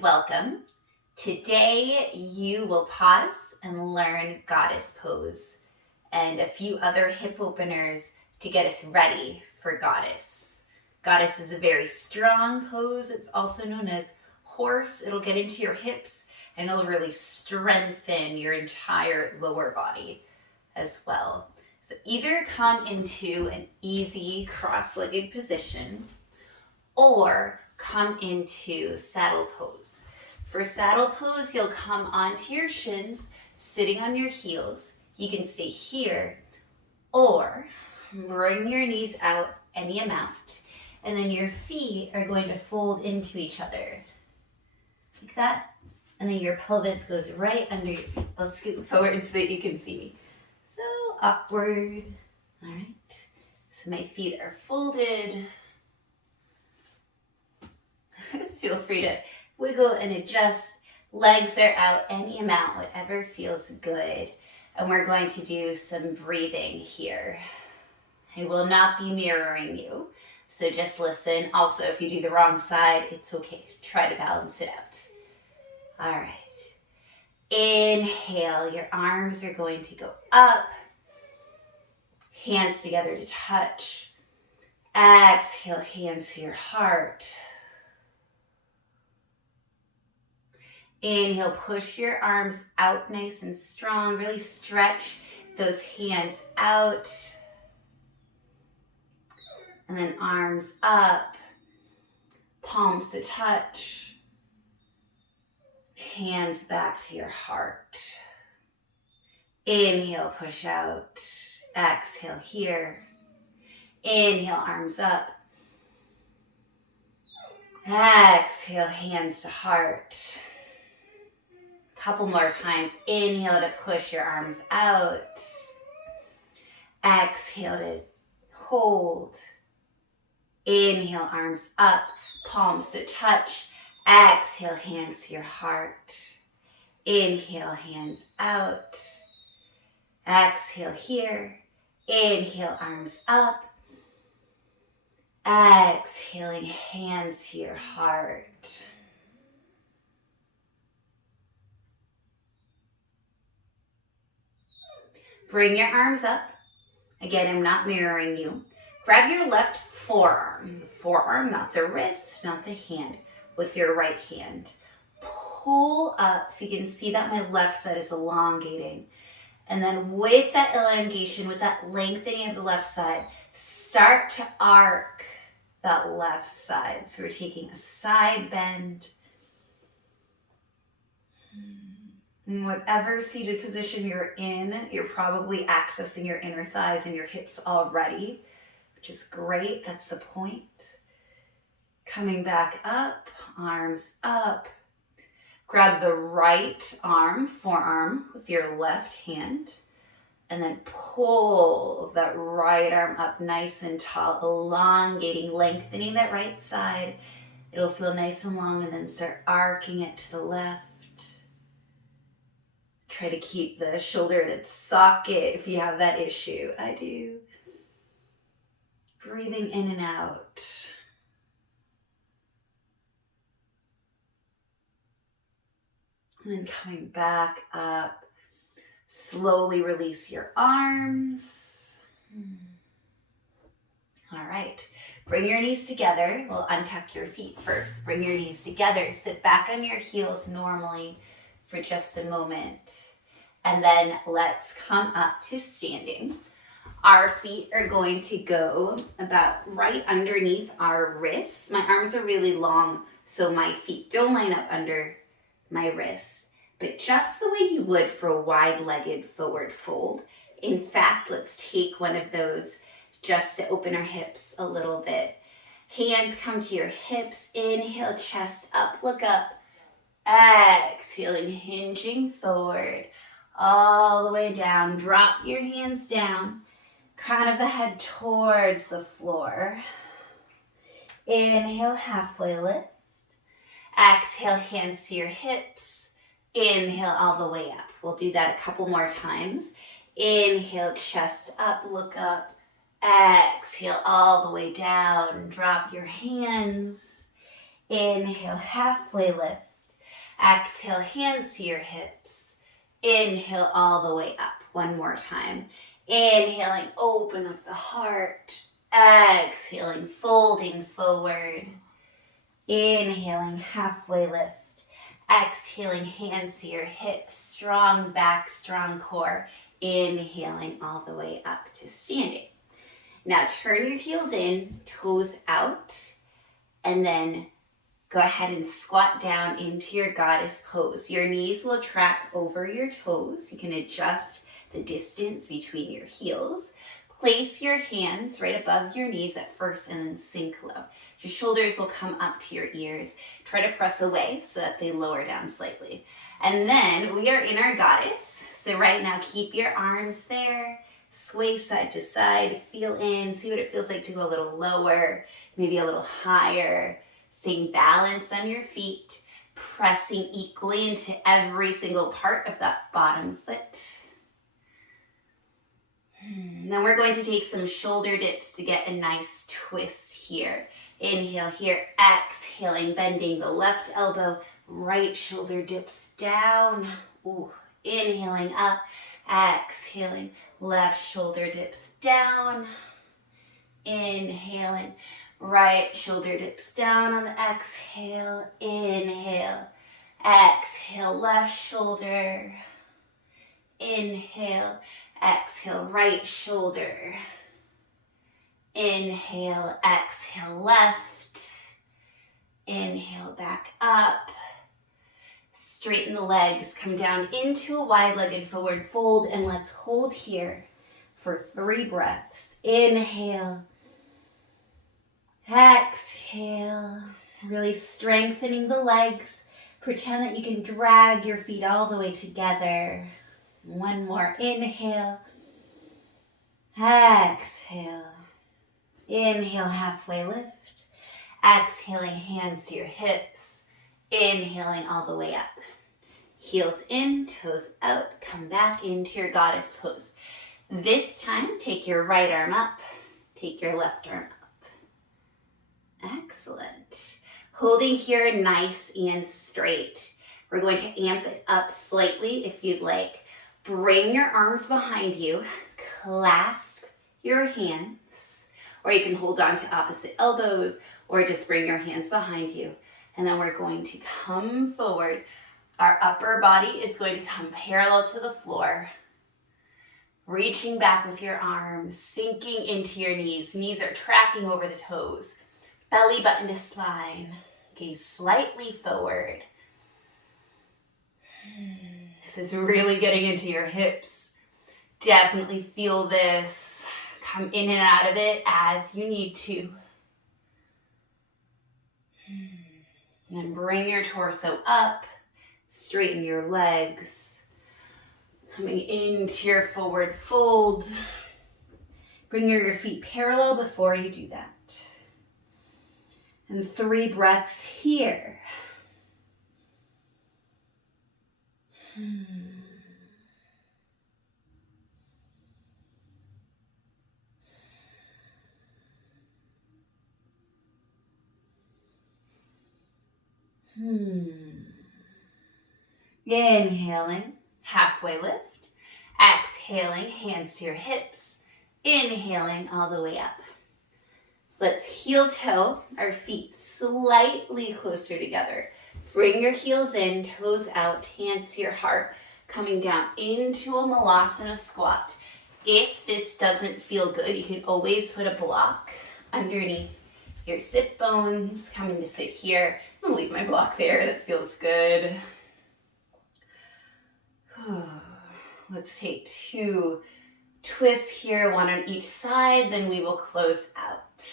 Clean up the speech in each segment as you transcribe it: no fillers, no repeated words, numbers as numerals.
and welcome. Today you will pause and learn goddess pose and a few other hip openers to get us ready for goddess. Goddess is a very strong pose. It's also known as horse. It'll get into your hips and it'll really strengthen your entire lower body as well. So either come into an easy cross-legged position or come into saddle pose. For saddle pose, you'll come onto your shins, sitting on your heels. You can stay here, or bring your knees out any amount, and then your feet are going to fold into each other, like that, and then your pelvis goes right under your feet. I'll scoot forward so that you can see me. So awkward. All right, so my feet are folded. Feel free to wiggle and adjust. Legs are out any amount, whatever feels good. And we're going to do some breathing here. I will not be mirroring you, so just listen. Also, if you do the wrong side, it's okay. Try to balance it out. All right. Inhale, your arms are going to go up. Hands together to touch. Exhale, hands to your heart. Inhale, push your arms out nice and strong. Really stretch those hands out. And then arms up, palms to touch. Hands back to your heart. Inhale, push out. Exhale here. Inhale, arms up. Exhale, hands to heart. Couple more times. Inhale to push your arms out. Exhale to hold. Inhale, arms up, palms to touch. Exhale, hands to your heart. Inhale, hands out. Exhale here. Inhale, arms up. Exhaling, hands to your heart. Bring your arms up. Again, I'm not mirroring you. Grab your left forearm. Forearm, not the wrist, not the hand. With your right hand. Pull up so you can see that my left side is elongating. And then with that elongation, with that lengthening of the left side, start to arc that left side. So we're taking a side bend. In whatever seated position you're in, you're probably accessing your inner thighs and your hips already, which is great. That's the point. Coming back up, arms up. Grab the right arm, forearm, with your left hand, and then pull that right arm up nice and tall, elongating, lengthening that right side. It'll feel nice and long, and then start arcing it to the left. Try to keep the shoulder in its socket if you have that issue. I do. Breathing in and out. And then coming back up. Slowly release your arms. All right. Bring your knees together. We'll untuck your feet first. Bring your knees together. Sit back on your heels normally for just a moment. And then let's come up to standing. Our feet are going to go about right underneath our wrists. My arms are really long, so my feet don't line up under my wrists, but just the way you would for a wide-legged forward fold. In fact, let's take one of those just to open our hips a little bit. Hands come to your hips. Inhale, chest up, look up. Exhaling, hinging forward. All the way down. Drop your hands down. Crown of the head towards the floor. Inhale, halfway lift. Exhale, hands to your hips. Inhale, all the way up. We'll do that a couple more times. Inhale, chest up, look up. Exhale, all the way down. Drop your hands. Inhale, halfway lift. Exhale, hands to your hips. Inhale all the way up. One more time. Inhaling, open up the heart. Exhaling, folding forward. Inhaling, halfway lift. Exhaling, hands to your hips. Strong back, strong core. Inhaling all the way up to standing. Now turn your heels in, toes out, and then go ahead and squat down into your goddess pose. Your knees will track over your toes. You can adjust the distance between your heels. Place your hands right above your knees at first and then sink low. Your shoulders will come up to your ears. Try to press away so that they lower down slightly. And then we are in our goddess. So right now, keep your arms there. Sway side to side. Feel in. See what it feels like to go a little lower, maybe a little higher. Staying balanced on your feet. Pressing equally into every single part of that bottom foot. Then we're going to take some shoulder dips to get a nice twist here. Inhale here, exhaling, bending the left elbow, right shoulder dips down. Ooh. Inhaling up, exhaling, left shoulder dips down. Inhaling, right shoulder dips down on the exhale. Inhale, exhale, left shoulder. Inhale, exhale, right shoulder. Inhale, exhale, left. Inhale, back up. Straighten the legs, come down into a wide-legged forward fold, and let's hold here for 3 breaths. Inhale, exhale, really strengthening the legs. Pretend that you can drag your feet all the way together. One more, inhale, exhale. Inhale, halfway lift. Exhaling, hands to your hips. Inhaling all the way up. Heels in, toes out. Come back into your goddess pose. This time, take your right arm up. Take your left arm up. Excellent. Holding here nice and straight. We're going to amp it up slightly if you'd like. Bring your arms behind you. Clasp your hands. Or you can hold on to opposite elbows, or just bring your hands behind you. And then we're going to come forward. Our upper body is going to come parallel to the floor. Reaching back with your arms, sinking into your knees. Knees are tracking over the toes. Belly button to spine. Gaze slightly forward. This is really getting into your hips. Definitely feel this. Come in and out of it as you need to. And then bring your torso up. Straighten your legs. Coming into your forward fold. Bring your feet parallel before you do that. And 3 breaths here. Inhaling, halfway lift. Exhaling, hands to your hips. Inhaling all the way up. Let's heel toe our feet slightly closer together. Bring your heels in, toes out, hands to your heart, coming down into a malasana squat. If this doesn't feel good, you can always put a block underneath your sit bones. Coming to sit here. I'm gonna leave my block there, that feels good. Let's take 2 twists here, 1 on each side, then we will close out.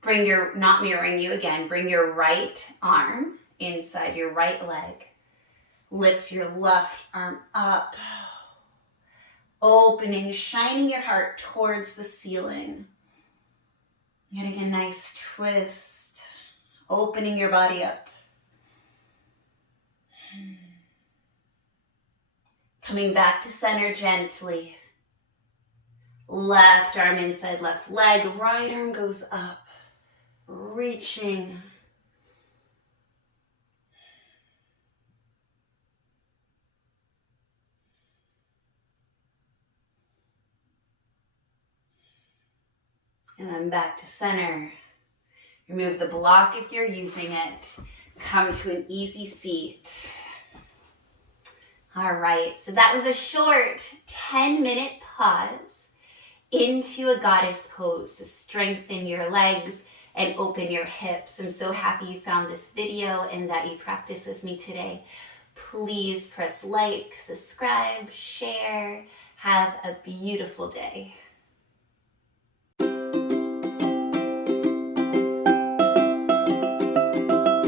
Bring your, not mirroring you again, bring your right arm inside your right leg. Lift your left arm up. Opening, shining your heart towards the ceiling. Getting a nice twist. Opening your body up. Coming back to center gently. Left arm inside left leg. Right arm goes up. Reaching. And then back to center. Remove the block if you're using it. Come to an easy seat. All right, so that was a short 10-minute pause into a goddess pose to strengthen your legs and open your hips. I'm so happy you found this video and that you practiced with me today. Please press like, subscribe, share. Have a beautiful day.